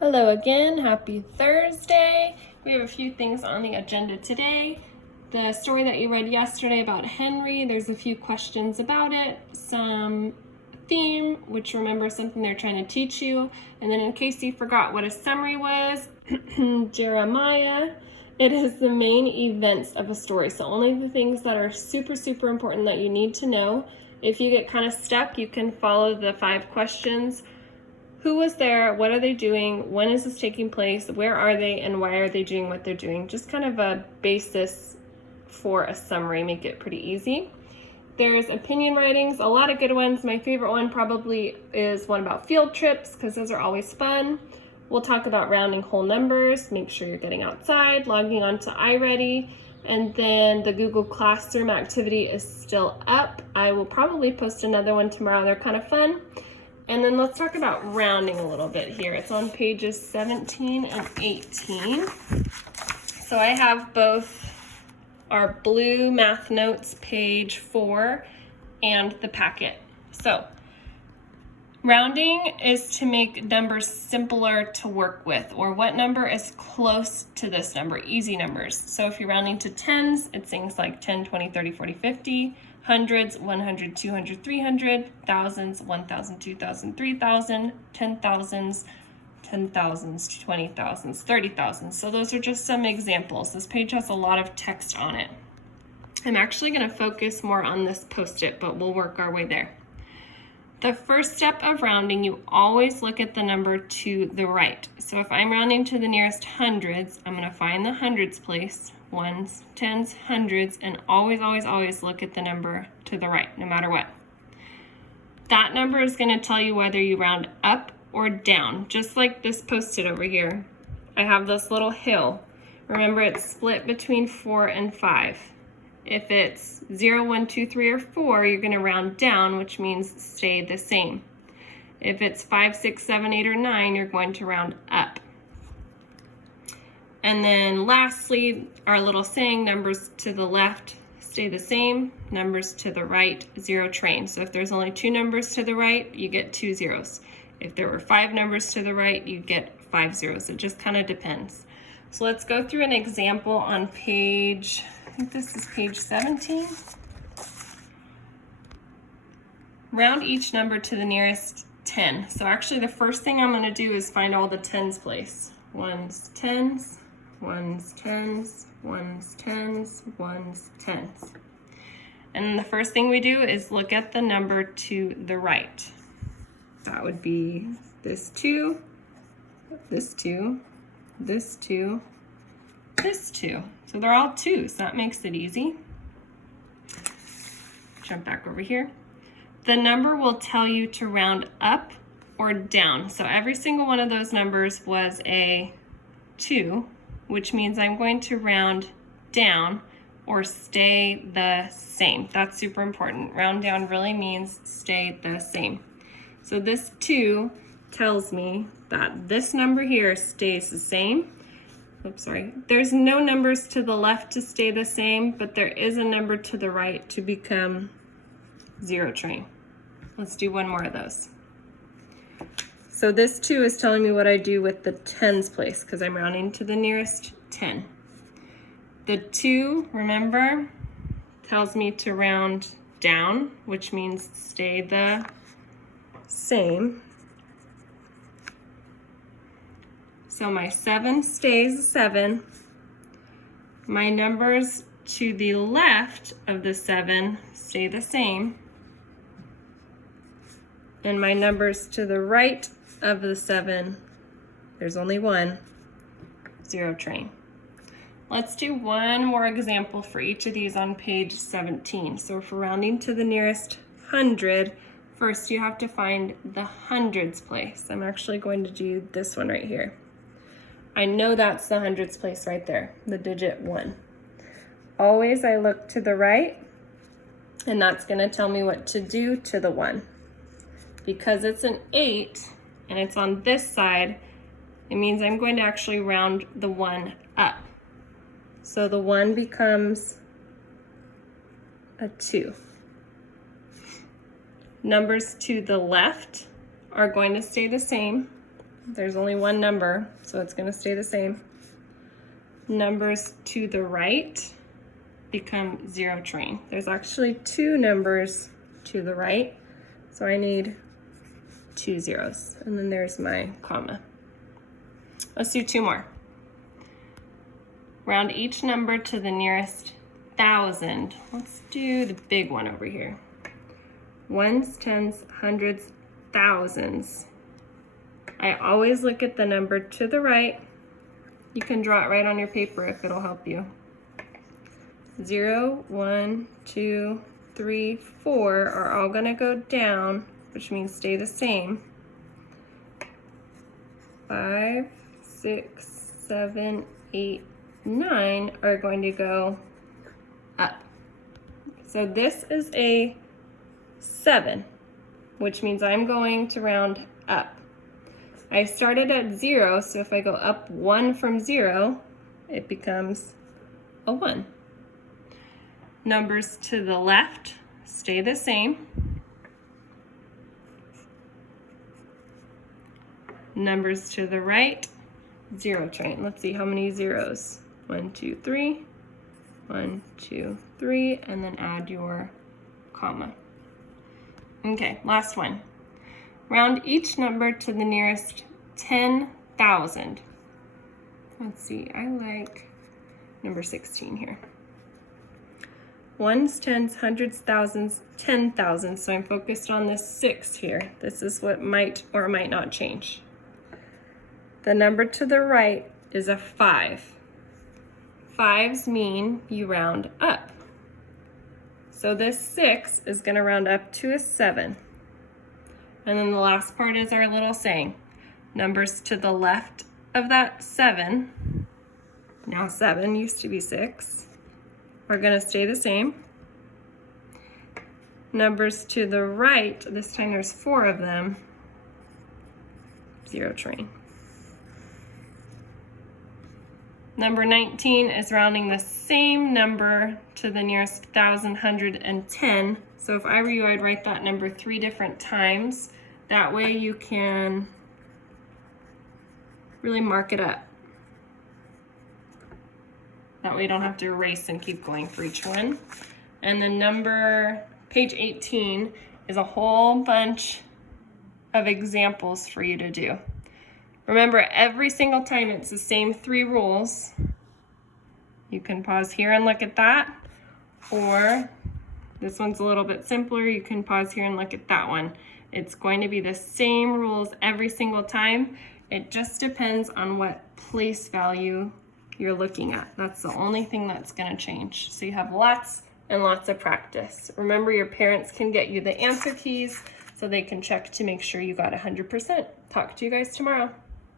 Hello again, happy Thursday. We have a few things on the agenda today. The story that you read yesterday about Henry, there's a few questions about it, some theme, which remember something they're trying to teach you, and then in case you forgot what a summary was, Jeremiah, it is the main events of a story. So only the things that are super important that you need to know. If you get kind of stuck, you can follow the 5 questions. Who was there? What are they doing? When is this taking place? Where are they? And why are they doing what they're doing? Just kind of a basis for a summary, make it pretty easy. There's opinion writings, a lot of good ones. My favorite one probably is one about field trips because those are always fun. We'll talk about rounding whole numbers, make sure you're getting outside, logging on to iReady, and then the Google Classroom activity is still up. I will probably post another one tomorrow. They're kind of fun. And then let's talk about rounding a little bit here. It's on pages 17 and 18. So I have both our blue math notes, page 4, and the packet. So rounding is to make numbers simpler to work with, or what number is close to this number, easy numbers. So if you're rounding to tens, it's things like 10, 20, 30, 40, 50. Hundreds, 100, 200, 300, thousands, 1,000, 2,000, 3,000, 10,000s, 10,000s, 20,000s, 30,000s. So those are just some examples. This page has a lot of text on it. I'm actually going to focus more on this post-it, but we'll work our way there. The first step of rounding, you always look at the number to the right. So if I'm rounding to the nearest hundreds, I'm going to find the hundreds place, ones, tens, hundreds, and always look at the number to the right, no matter what. That number is going to tell you whether you round up or down, just like this post-it over here. I have this little hill. Remember, it's split between 4 and 5. If it's 0, 1, 2, 3, or 4, you're going to round down, which means stay the same. If it's 5, 6, 7, 8, or 9, you're going to round up. And then lastly, our little saying, numbers to the left stay the same, numbers to the right, zero train. So if there's only 2 numbers to the right, you get 2 zeros. If there were 5 numbers to the right, you get 5 zeros. It just kind of depends. So let's go through an example on page, I think this is page 17. Round each number to the nearest 10. So actually the first thing I'm going to do is find all the tens place. Ones, tens, ones, tens, ones, tens, ones, tens. And the first thing we do is look at the number to the right. That would be this 2, this 2, this 2, this 2. So they're all 2s. That makes it easy. Jump back over here. The number will tell you to round up or down. So every single one of those numbers was a 2, which means I'm going to round down or stay the same. That's super important. Round down really means stay the same. So this 2 tells me that this number here stays the same. Oops, sorry. There's no numbers to the left to stay the same, but there is a number to the right to become zero train. Let's do one more of those. So this 2 is telling me what I do with the tens place because I'm rounding to the nearest 10. The 2, remember, tells me to round down, which means stay the same. So my 7 stays a 7. My numbers to the left of the 7 stay the same. And my numbers to the right of the 7, there's only 1, zero train. Let's do one more example for each of these on page 17. So if we're rounding to the nearest 100, first you have to find the hundreds place. I'm actually going to do this one right here. I know that's the hundreds place right there, the digit 1. Always I look to the right, and that's going to tell me what to do to the 1. Because it's an 8, and it's on this side, it means I'm going to actually round the 1 up. So the 1 becomes a 2. Numbers to the left are going to stay the same. There's only one number, so it's gonna stay the same. Numbers to the right become zero train. There's actually two numbers to the right, so I need 2 zeros. And then there's my comma. Let's do 2 more. Round each number to the nearest 1,000. Let's do the big one over here. Ones, tens, hundreds, thousands. I always look at the number to the right. You can draw it right on your paper if it'll help you. 0, 1, 2, 3, 4 are all gonna go down, which means stay the same. 5, 6, 7, 8, 9 are going to go up. So this is a 7, which means I'm going to round up. I started at 0, so if I go up 1 from 0, it becomes a 1. Numbers to the left stay the same. Numbers to the right, zero train. Let's see how many zeros. 1, 2, 3. 1, 2, 3, and then add your comma. Okay, last one. Round each number to the nearest 10,000. Let's see, I like number 16 here. Ones, tens, hundreds, thousands, 10,000. So I'm focused on this 6 here. This is what might or might not change. The number to the right is a 5. 5s mean you round up. So this 6 is going to round up to a 7. And then the last part is our little saying. Numbers to the left of that 7, now 7 used to be 6, are going to stay the same. Numbers to the right, this time there's 4 of them, zero train. Number 19 is rounding the same number to the nearest 1,110. So if I were you, I'd write that number 3 different times. That way you can really mark it up. That way you don't have to erase and keep going for each one. And the page 18 is a whole bunch of examples for you to do. Remember, every single time it's the same 3 rules. You can pause here and look at that, or this one's a little bit simpler. You can pause here and look at that one. It's going to be the same rules every single time. It just depends on what place value you're looking at. That's the only thing that's going to change. So you have lots and lots of practice. Remember, your parents can get you the answer keys so they can check to make sure you got 100%. Talk to you guys tomorrow.